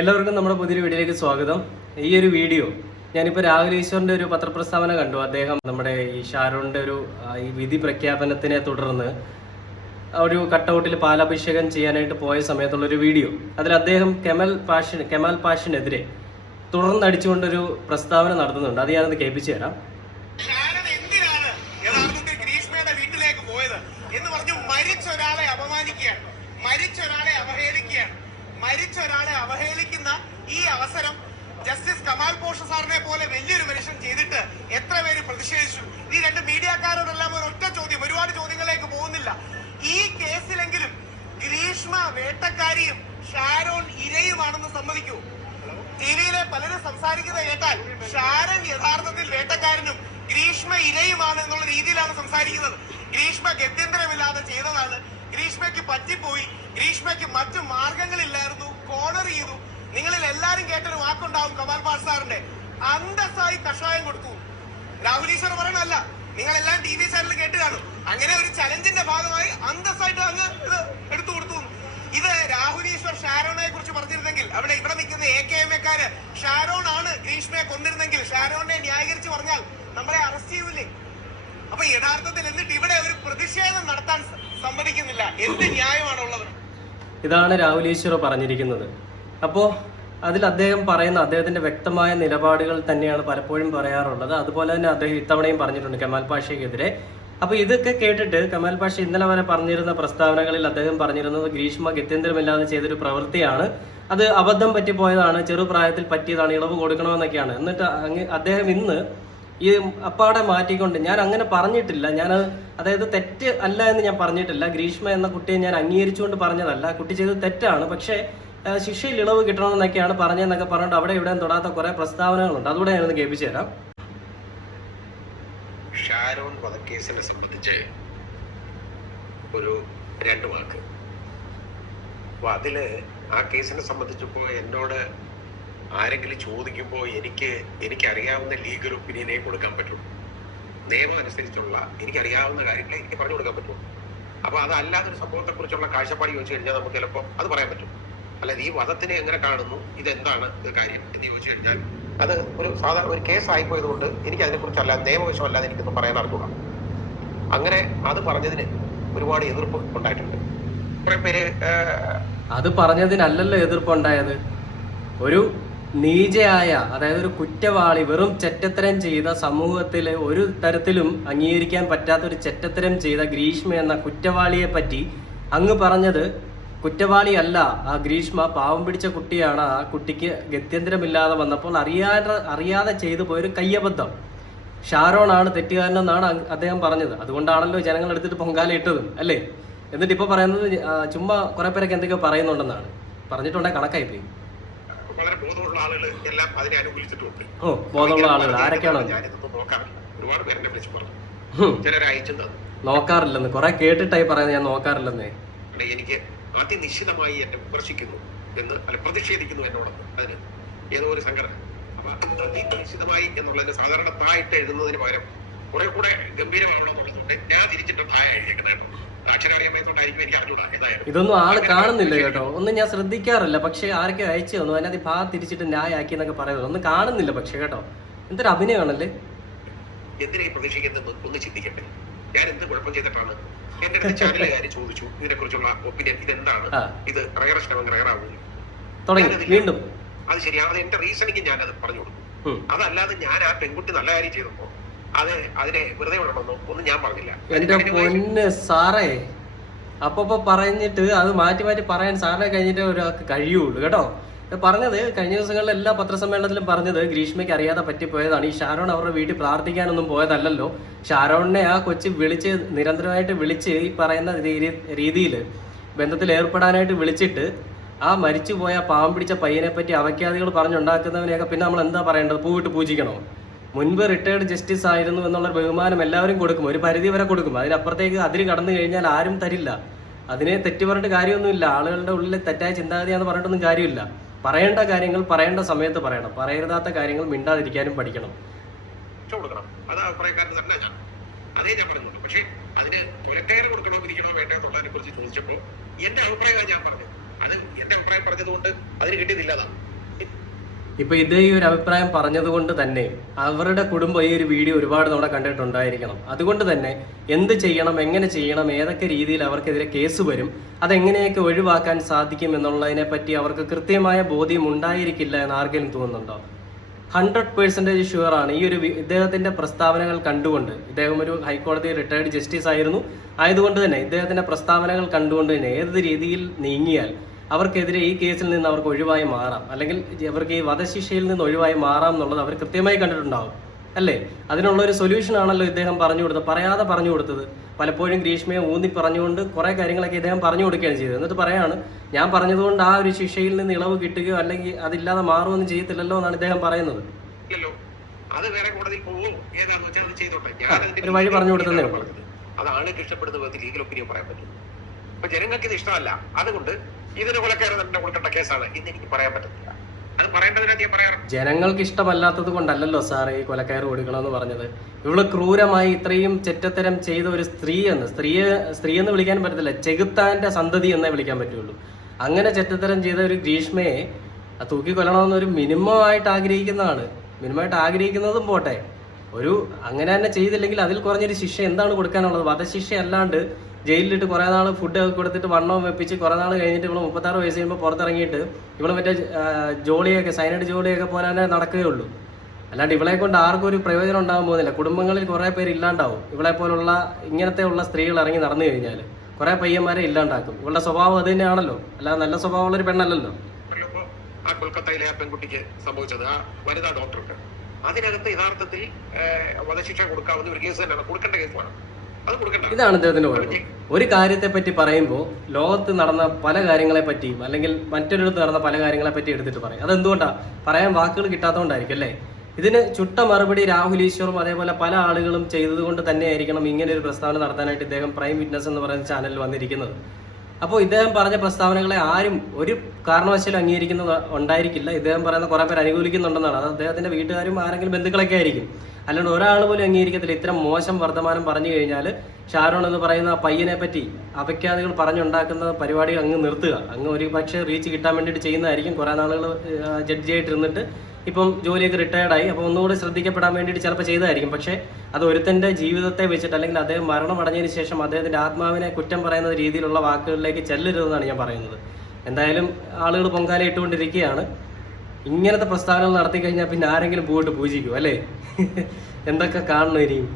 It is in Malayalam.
എല്ലാവർക്കും നമ്മുടെ പുതിയൊരു വീഡിയോയിലേക്ക് സ്വാഗതം. ഈ ഒരു വീഡിയോ ഞാനിപ്പോൾ രാഹുൽ ഈശ്വറിൻ്റെ ഒരു പത്രപ്രസ്താവന കണ്ടു. അദ്ദേഹം നമ്മുടെ ഈ ഷാരോണിൻ്റെ ഈ വിധി പ്രഖ്യാപനത്തിനെ തുടർന്ന് ഒരു കട്ടൗട്ടിൽ പാലാഭിഷേകം ചെയ്യാനായിട്ട് പോയ സമയത്തുള്ളൊരു വീഡിയോ. അതിൽ അദ്ദേഹം കെമാൽ പാഷനെതിരെ തുടർന്ന് അടിച്ചുകൊണ്ടൊരു പ്രസ്താവന നടത്തുന്നുണ്ട്. അത് ഞാനത് കേൾപ്പിച്ചു തരാം. മരിച്ച ഒരാളെ അവഹേളിക്കുന്ന ഈ അവസരം ജസ്റ്റിസ് കമാൽ പോഷ സാറിനെ പോലെ വലിയൊരു മനുഷ്യൻ ചെയ്തിട്ട് എത്ര പേര് പ്രതിഷേധിച്ചു? ഈ രണ്ട് മീഡിയക്കാരോടെല്ലാം ഒരൊറ്റ ചോദ്യം, ഒരുപാട് ചോദ്യങ്ങളിലേക്ക് പോകുന്നില്ല. ഈ കേസിലെങ്കിലും ഗ്രീഷ്മ വേട്ടക്കാരിയും ഷാരോൺ ഇരയുമാണെന്ന് സമ്മതിക്കൂ. ടിവിയിലെ പലരും സംസാരിക്കുന്നത് കേട്ടാൽ ഷാരൻ യഥാർത്ഥത്തിൽ വേട്ടക്കാരനും ഗ്രീഷ്മ ഇരയുമാണ് എന്നുള്ള രീതിയിലാണ് സംസാരിക്കുന്നത്. ഗ്രീഷ്മ ഗത്യന്തരമില്ലാതെ ചെയ്തതാണ്, ഗ്രീഷ്മയ്ക്ക് പറ്റിപ്പോയി, ഗ്രീഷ്മയ്ക്ക് മറ്റു മാർഗങ്ങളില്ലായിരുന്നു, കോർണർ ചെയ്തു. നിങ്ങളിൽ എല്ലാരും കേട്ടൊരു വാക്കുണ്ടാവും കമാൽ പാഷ സാറിന്റെ, അന്തസ്സായി കഷായം കൊടുത്തു. രാഹുൽ ഈശ്വർ പറയണല്ല, നിങ്ങളെല്ലാം ടി വി ചാനലിൽ കേട്ട് കാണും. അങ്ങനെ ഒരു ചലഞ്ചിന്റെ ഭാഗമായി അന്തസ്സായിട്ട് അങ്ങ് ഇത് എടുത്തു കൊടുത്തു. ഇത് രാഹുൽ ഈശ്വർ ഷാരോണെ കുറിച്ച് പറഞ്ഞിരുന്നെങ്കിൽ, ഇവിടെ നിൽക്കുന്ന AKMക്കാര് ഷാരോൺ ആണ് ഗ്രീഷ്മയെ കൊന്നിരുന്നെങ്കിൽ ഷാരോണിനെ ന്യായീകരിച്ച് പറഞ്ഞാൽ നമ്മളെ അറസ്റ്റ് ചെയ്യൂലേ? അപ്പൊ യഥാർത്ഥത്തിൽ എന്നിട്ട് ഇവിടെ ഒരു പ്രതിഷേധം നടത്താൻ സമ്മതിക്കുന്നില്ല. എന്ത് ന്യായമാണുള്ളത്? ഇതാണ് രാഹുൽ ഈശ്വർ പറഞ്ഞിരിക്കുന്നത്. അപ്പോൾ അതിൽ അദ്ദേഹം പറയുന്ന അദ്ദേഹത്തിന്റെ വ്യക്തമായ നിലപാടുകൾ തന്നെയാണ് പലപ്പോഴും പറയാറുള്ളത്. അതുപോലെ തന്നെ അദ്ദേഹം ഇത്തവണയും പറഞ്ഞിട്ടുണ്ട് കെമാൽ പാഷയ്ക്കെതിരെ. അപ്പോൾ ഇതൊക്കെ കേട്ടിട്ട് കെമാൽ പാഷ ഇന്നലെ വരെ പറഞ്ഞിരുന്ന പ്രസ്താവനകളിൽ അദ്ദേഹം പറഞ്ഞിരുന്നത് ഗ്രീഷ്മ ഗത്യന്തരമില്ലാതെ ചെയ്തൊരു പ്രവൃത്തിയാണ്, അത് അബദ്ധം പറ്റിപ്പോയതാണ്, ചെറുപ്രായത്തിൽ പറ്റിയതാണ്, ഇളവ് കൊടുക്കണമെന്നൊക്കെയാണ്. എന്നിട്ട് അദ്ദേഹം ഇന്ന് ഈ അപ്പാടെ മാറ്റിക്കൊണ്ട് ഞാൻ അങ്ങനെ പറഞ്ഞിട്ടില്ല, അതായത് തെറ്റ് അല്ല എന്ന് ഞാൻ പറഞ്ഞിട്ടില്ല, ഗ്രീഷ്മ എന്ന കുട്ടിയെ ഞാൻ അംഗീകരിച്ചുകൊണ്ട് പറഞ്ഞതല്ല, കുട്ടി ചെയ്തത് തെറ്റാണ്, പക്ഷേ ശിക്ഷയിൽ ഇളവ് കിട്ടണമെന്നൊക്കെയാണ് പറഞ്ഞതെന്നൊക്കെ പറഞ്ഞിട്ട് അവിടെ ഇവിടെ തൊടാത്ത കുറെ പ്രസ്താവനകളുണ്ട്. അതുകൂടെ ഞാനൊന്ന് കേൾപ്പിച്ചു തരാം. ഷാരോൺ വധക്കേസിനെ സംബന്ധിച്ച് ഒരു 2 വാക്ക്. അപ്പൊ അതില് ആ കേസിനെ സംബന്ധിച്ചപ്പോ എന്നോട് ആരെങ്കിലും ചോദിക്കുമ്പോൾ എനിക്കറിയാവുന്ന ലീഗൽ ഒപ്പീനിയനെ കൊടുക്കാൻ പറ്റുള്ളൂ. നിയമം അനുസരിച്ചുള്ള എനിക്കറിയാവുന്ന കാര്യങ്ങളെ എനിക്ക് പറഞ്ഞു കൊടുക്കാൻ പറ്റുള്ളൂ. അപ്പൊ അതല്ലാതൊരു സംഭവത്തെ കുറിച്ചുള്ള കാഴ്ചപ്പാട് ചോദിച്ചു കഴിഞ്ഞാൽ നമുക്ക് ചിലപ്പോൾ അത് പറയാൻ പറ്റും. അല്ലാതെ ഈ വധത്തിനെ എങ്ങനെ കാണുന്നു, ഇതെന്താണ് ഇത് കാര്യം എന്ന് ചോദിച്ചു കഴിഞ്ഞാൽ അത് ഒരു കേസായിപ്പോയത് കൊണ്ട് എനിക്ക് അതിനെക്കുറിച്ചല്ല, നിയമവശമല്ലാതെ എനിക്കൊന്നും പറയാൻ അറിഞ്ഞൂടാ. അങ്ങനെ അത് പറഞ്ഞതിന് ഒരുപാട് എതിർപ്പ് ഉണ്ടായിട്ടുണ്ട്. കുറെ പേര് അത് പറഞ്ഞതിനല്ലല്ലോ എതിർപ്പുണ്ടായത്. ഒരു നീചയായ, അതായത് ഒരു കുറ്റവാളി, വെറും ചെറ്റത്തരം ചെയ്ത, സമൂഹത്തിലെ ഒരു തരത്തിലും അംഗീകരിക്കാൻ പറ്റാത്ത ഒരു ചെറ്റത്തരം ചെയ്ത ഗ്രീഷ്മ എന്ന കുറ്റവാളിയെ പറ്റി അങ്ങ് പറഞ്ഞത് കുറ്റവാളിയല്ല, ആ ഗ്രീഷ്മ പാവം പിടിച്ച കുട്ടിയാണ്, ആ കുട്ടിക്ക് ഗത്യന്തരമില്ലാതെ വന്നപ്പോൾ അറിയാതെ ചെയ്തു പോയൊരു കയ്യബദ്ധം, ഷാരോൺ ആണ് തെറ്റുകാരനെന്നാണ് അദ്ദേഹം പറഞ്ഞത്. അതുകൊണ്ടാണല്ലോ ജനങ്ങൾ എടുത്തിട്ട് പൊങ്കാല ഇട്ടതും അല്ലേ? എന്നിട്ട് ഇപ്പൊ പറയുന്നത് ചുമ്മാ കുറെ പേരൊക്കെ എന്തൊക്കെയോ പറയുന്നുണ്ടെന്നാണ്. പറഞ്ഞിട്ടുണ്ടെ കണക്കായിപ്പോയി. വളരെ ബോധമുള്ള ആളുകൾ എല്ലാം അതിനെ അനുകൂലിച്ചിട്ടുണ്ട്. ബോധമുള്ള ആളുകൾ ആരൊക്കെയാണോ? ഒരുപാട് പേരെന്നെ വിളിച്ചു പറഞ്ഞു, ചിലരെ അയച്ചു നോക്കാറില്ലെന്ന്, കുറെ കേട്ടിട്ടായി പറയുന്നത് ഞാൻ നോക്കാറില്ലെന്നേ. എനിക്ക് അതിനിശ്ചിതമായി എന്നെ വിമർശിക്കുന്നു എന്ന് പ്രതിഷേധിക്കുന്നു എന്നോടൊപ്പം, അതിന് ഏതോ ഒരു സംഘടന. അപ്പൊ അതിനിശ്ചിതമായി എന്നുള്ളതിന് സാധാരണ തായിട്ട് എഴുതുന്നതിന് പകരം കുറെ കൂടെ ഗംഭീരമാവണമെന്നുള്ളതുകൊണ്ട് ഞാൻ തിരിച്ചിട്ട് എഴുതിയിട്ടുണ്ടായിരുന്നു. അക്ഷരാടിയമ്മയത്തോണ്ടായിരിക്കും എനിക്ക് അറിഞ്ഞൂടാ. ഇതൊന്നും ആള് കാണുന്നില്ല കേട്ടോ, ഒന്നും ഞാൻ ശ്രദ്ധിക്കാറില്ല. പക്ഷെ ആരൊക്കെ അയച്ചു തന്നു, അതിനകത്ത് ഭാ തിരിച്ചിട്ട് ന്യായാക്കി എന്നൊക്കെ പറയുന്നത് ഒന്നും കാണുന്നില്ല. പക്ഷെ കേട്ടോ, എന്തൊരു അഭിനയമാണല്ലേ. എന്തിനായി പ്രതീക്ഷിക്കുന്നത് ഒന്ന് ചിന്തിക്കട്ടെ. ഞാൻ എന്ത് കുഴപ്പം ചെയ്തിട്ടാണ്? എന്റെ അടുത്ത് ചാനലുകാര് ചോദിച്ചു ഇതിനെ കുറിച്ചുള്ള ഒപ്പീനിയൻ, ഇതെന്താണ്, ഇത് തുടങ്ങി വീണ്ടും അത് ശരിയാണത് എന്റെ റീസണിക്ക് ഞാനത് പറഞ്ഞു കൊടുക്കും. അതല്ലാതെ ഞാൻ ആ പെൺകുട്ടി നല്ല കാര്യം ചെയ്തപ്പോ അതിനെ വെറുതെ വിടണമെന്നോ ഒന്നും ഞാൻ പറഞ്ഞില്ല. എന്റെ പൊന്ന് സാറേ, അപ്പൊ പറഞ്ഞിട്ട് അത് മാറ്റി പറയാൻ സാറിനെ കഴിഞ്ഞിട്ട് ഒരാൾക്ക് കഴിയുള്ളൂ കേട്ടോ. പറഞ്ഞത് കഴിഞ്ഞ ദിവസങ്ങളിൽ എല്ലാ പത്രസമ്മേളനത്തിലും പറഞ്ഞത് ഗ്രീഷ്മയ്ക്ക് അറിയാതെ പറ്റിപ്പോയതാണ്. ഈ ഷാരോൺ അവരുടെ വീട്ടിൽ പ്രാർത്ഥിക്കാനൊന്നും പോയതല്ലല്ലോ. ഷാരോണിനെ ആ കൊച്ചി നിരന്തരമായിട്ട് വിളിച്ച് ഈ പറയുന്ന രീതിയിൽ ബന്ധത്തിൽ ഏർപ്പെടാനായിട്ട് വിളിച്ചിട്ട് ആ മരിച്ചുപോയ പാവം പിടിച്ച പയ്യനെ പറ്റി അവഖ്യാതികൾ പറഞ്ഞുണ്ടാക്കുന്നവനെയൊക്കെ പിന്നെ നമ്മൾ എന്താ പറയേണ്ടത്? പൂവിട്ട് പൂജിക്കണോ? മുൻപ് റിട്ടയർഡ് ജസ്റ്റിസ് ആയിരുന്നു എന്നുള്ള ബഹുമാനം എല്ലാവരും കൊടുക്കും, ഒരു പരിധി വരെ കൊടുക്കും. അതിനപ്പുറത്തേക്ക് അതിര് കടന്നു കഴിഞ്ഞാൽ ആരും തരില്ല. അതിനെ തെറ്റ് പറഞ്ഞിട്ട് കാര്യമൊന്നുമില്ല. ആളുകളുടെ ഉള്ളിൽ തെറ്റായ ചിന്താഗതിയാന്ന് പറഞ്ഞിട്ടൊന്നും കാര്യമില്ല. പറയേണ്ട കാര്യങ്ങൾ പറയേണ്ട സമയത്ത് പറയണം, പറയരുതാത്ത കാര്യങ്ങൾ മിണ്ടാതിരിക്കാനും പഠിക്കണം. അതേ ഞാൻ പറയുന്നുള്ളൂ. പക്ഷേ അതിന് തുലക്കേറെ കൊടുക്കണോ വിധിക്കണോ വേണ്ടോ എന്നുള്ളതിനെ കുറിച്ച് ചോദിച്ചപ്പോൾ എന്റെ അഭിപ്രായമാണ് ഞാൻ പറഞ്ഞത്. അത് എന്റെ അഭിപ്രായം പറഞ്ഞതുകൊണ്ട് അതിന് കിട്ടിയതില്ലാതാണ്. ഇപ്പൊ ഇതേ ഈ ഒരു അഭിപ്രായം പറഞ്ഞതുകൊണ്ട് തന്നെ അവരുടെ കുടുംബം ഈ ഒരു വീഡിയോ ഒരുപാട് തവണ കണ്ടിട്ടുണ്ടായിരിക്കണം. അതുകൊണ്ട് തന്നെ എന്ത് ചെയ്യണം, എങ്ങനെ ചെയ്യണം, ഏതൊക്കെ രീതിയിൽ അവർക്കെതിരെ കേസ് വരും, അതെങ്ങനെയൊക്കെ ഒഴിവാക്കാൻ സാധിക്കും എന്നുള്ളതിനെ പറ്റി അവർക്ക് കൃത്യമായ ബോധ്യം ഉണ്ടായിരിക്കില്ല എന്ന് ആർക്കെങ്കിലും തോന്നുന്നുണ്ടോ? 100% ഷുവറാണ്. ഈ ഒരു ഇദ്ദേഹത്തിന്റെ പ്രസ്താവനകൾ കണ്ടുകൊണ്ട്, ഇദ്ദേഹം ഒരു ഹൈക്കോടതി റിട്ടയർഡ് ജസ്റ്റിസ് ആയതുകൊണ്ട് തന്നെ ഇദ്ദേഹത്തിന്റെ പ്രസ്താവനകൾ കണ്ടുകൊണ്ട് തന്നെ ഏത് രീതിയിൽ നീങ്ങിയാൽ അവർക്കെതിരെ ഈ കേസിൽ നിന്ന് അവർക്ക് ഒഴിവായി മാറാം, അല്ലെങ്കിൽ അവർക്ക് ഈ വധശിക്ഷയിൽ നിന്ന് ഒഴിവായി മാറാം എന്നുള്ളത് അവർ കൃത്യമായി കണ്ടിട്ടുണ്ടാവും അല്ലേ? അതിനുള്ള ഒരു സൊല്യൂഷൻ ആണല്ലോ ഇദ്ദേഹം പറയാതെ പറഞ്ഞു കൊടുത്തത്. പലപ്പോഴും ഗ്രീഷ്മയെ ഊന്നി പറഞ്ഞുകൊണ്ട് കുറെ കാര്യങ്ങളൊക്കെ ഇദ്ദേഹം പറഞ്ഞു കൊടുക്കുകയാണ് ചെയ്തത്. എന്നിട്ട് പറയാണ്, ഞാൻ പറഞ്ഞതുകൊണ്ട് ആ ഒരു ശിക്ഷയിൽ നിന്ന് ഇളവ് കിട്ടുകയോ അല്ലെങ്കിൽ അതില്ലാതെ മാറുമെന്ന് ചെയ്യത്തില്ലല്ലോ എന്നാണ് ഇദ്ദേഹം പറയുന്നത്. ഒരു വഴി പറഞ്ഞു കൊടുത്തേ അത് ആൾക്ക് ഇഷ്ടപ്പെടുന്ന വിധത്തിൽ ലീഗൽ ഒപ്പീനിയൻ പറയാൻ പറ്റും. അപ്പൊ ജനങ്ങൾക്ക് ഇത് ഇഷ്ടമല്ല, അതുകൊണ്ട് ഇതിന് കൊലക്കാരൻ തന്നെ കൊടുക്കേണ്ട കേസാണ് ഇന്ന് എനിക്ക് പറയാൻ പറ്റത്തില്ല. അത് പറയേണ്ടതിനായിട്ട് ഞാൻ പറയാറ്. ജനങ്ങൾക്ക് ഇഷ്ടമല്ലാത്തത് കൊണ്ടല്ലോ സാർ ഈ കൊലക്കയർ കൊടുക്കണമെന്ന് പറഞ്ഞത്. ഇവള് ക്രൂരമായി ഇത്രയും ചെറ്റത്തരം ചെയ്ത ഒരു സ്ത്രീ എന്ന് വിളിക്കാൻ പറ്റത്തില്ല, ചെകുത്താന്റെ സന്തതി എന്നേ വിളിക്കാൻ പറ്റുള്ളൂ. അങ്ങനെ ചെറ്റത്തരം ചെയ്ത ഒരു ഗ്രീഷ്മയെ തൂക്കിക്കൊല്ലണമെന്നൊരു മിനിമമായിട്ട് ആഗ്രഹിക്കുന്നതും പോട്ടെ, ഒരു അങ്ങനെ തന്നെ ചെയ്തില്ലെങ്കിൽ അതിൽ കുറഞ്ഞൊരു ശിക്ഷ എന്താണ് കൊടുക്കാനുള്ളത്? വധശിക്ഷ അല്ലാണ്ട് ജയിലിലിട്ട് കുറെ നാൾ ഫുഡ് കൊടുത്തിട്ട് വണ്ണവും വെപ്പിച്ച് കുറെ നാൾ കഴിഞ്ഞിട്ട് ഇവള് 36 വയസ്സ് കഴിയുമ്പോൾ പുറത്തിറങ്ങിയിട്ട് ഇവള് മറ്റേ സൈനൈഡ് ജോളിയൊക്കെ പോലെ തന്നെ നടക്കുകയുള്ളൂ. അല്ലാണ്ട് ഇവളെ കൊണ്ട് ആർക്കും ഒരു പ്രയോജനം ഉണ്ടാകാൻ പോകുന്നില്ല. കുടുംബങ്ങളിൽ കുറെ പേര് ഇല്ലാണ്ടാവും. ഇവളെ പോലുള്ള ഇങ്ങനത്തെ ഉള്ള സ്ത്രീകൾ ഇറങ്ങി നടന്നു കഴിഞ്ഞാൽ കുറെ പയ്യന്മാരെ ഇല്ലാണ്ടാക്കും. ഇവളുടെ സ്വഭാവം അത് തന്നെയാണല്ലോ, അല്ലാതെ നല്ല സ്വഭാവമുള്ളൊരു പെണ്ണല്ലല്ലോ. ആ കൊൽക്കത്തയിലെ ആ പെൺകുട്ടിക്ക് സംഭവിച്ചത്, ആ വനിതാ ഡോക്ടർക്ക് അതിനകത്ത് യഥാർത്ഥത്തിൽ വധശിക്ഷ കൊടുക്കാവുന്ന ഒരു കേസ് തന്നെയാണ്, കൊടുക്കേണ്ട കേസാണ്. ഇതാണ് അദ്ദേഹത്തിന്റെ കുഴപ്പം. ഒരു കാര്യത്തെ പറ്റി പറയുമ്പോൾ ലോകത്ത് നടന്ന പല കാര്യങ്ങളെ പറ്റിയും അല്ലെങ്കിൽ മറ്റൊരിടത്ത് നടന്ന പല കാര്യങ്ങളെ പറ്റി എടുത്തിട്ട് പറയും. അതെന്തുകൊണ്ടാ? പറയാൻ വാക്കുകൾ കിട്ടാത്തതുകൊണ്ടായിരിക്കും അല്ലേ? ഇതിന് ചുട്ട മറുപടി രാഹുൽ ഈശ്വറും അതേപോലെ പല ആളുകളും ചെയ്തത് കൊണ്ട് തന്നെയായിരിക്കണം ഇങ്ങനെ ഒരു പ്രസ്താവന നടത്താനായിട്ട് ഇദ്ദേഹം പ്രൈം വിറ്റ്നസ് എന്ന് പറയുന്ന ചാനലിൽ വന്നിരിക്കുന്നത്. അപ്പോൾ ഇദ്ദേഹം പറഞ്ഞ പ്രസ്താവനകളെ ആരും ഒരു കാരണവശാലും അംഗീകരിക്കുന്നത് ഉണ്ടായിരിക്കില്ല. ഇദ്ദേഹം പറയുന്ന കുറെ പേർ അനുകൂലിക്കുന്നുണ്ടെന്നാണ്. അത് അദ്ദേഹത്തിന്റെ വീട്ടുകാരും ആരെങ്കിലും ബന്ധുക്കളൊക്കെ ആയിരിക്കും. അല്ലാണ്ട് ഒരാൾ പോലും അംഗീകരിക്കത്തില്ല. ഇത്തരം മോശം വർത്തമാനം പറഞ്ഞു കഴിഞ്ഞാൽ ഷാരോൺ എന്ന് പറയുന്ന ആ പയ്യനെ പറ്റി അപഖ്യാതികൾ പറഞ്ഞുണ്ടാക്കുന്ന പരിപാടി അങ്ങ് നിർത്തുക. അങ്ങ് ഒരു പക്ഷേ റീച്ച് കിട്ടാൻ വേണ്ടിയിട്ട് ചെയ്യുന്നതായിരിക്കും. കുറെ നാളുകൾ ജഡ്ജിയായിട്ടിരുന്നിട്ട് ഇപ്പം ജോലിയൊക്കെ റിട്ടയർഡായി, അപ്പോൾ ഒന്നുകൂടി ശ്രദ്ധിക്കപ്പെടാൻ വേണ്ടിയിട്ട് ചിലപ്പോൾ ചെയ്തതായിരിക്കും. പക്ഷേ അത് ഒരുത്തൻ്റെ ജീവിതത്തെ വെച്ചിട്ട് അല്ലെങ്കിൽ അദ്ദേഹം മരണമടഞ്ഞതിന് ശേഷം അദ്ദേഹത്തിൻ്റെ ആത്മാവിനെ കുറ്റം പറയുന്ന രീതിയിലുള്ള വാക്കുകളിലേക്ക് ചെല്ലരുതെന്നാണ് ഞാൻ പറയുന്നത്. എന്തായാലും ആളുകൾ പൊങ്കാല ഇട്ടുകൊണ്ടിരിക്കുകയാണ്. ഇങ്ങനത്തെ പ്രസ്താവനകൾ നടത്തി കഴിഞ്ഞാൽ പിന്നെ ആരെങ്കിലും പോയിട്ട് പൂജിക്കും അല്ലേ? എന്തൊക്കെ കാണണം ഇനിയും.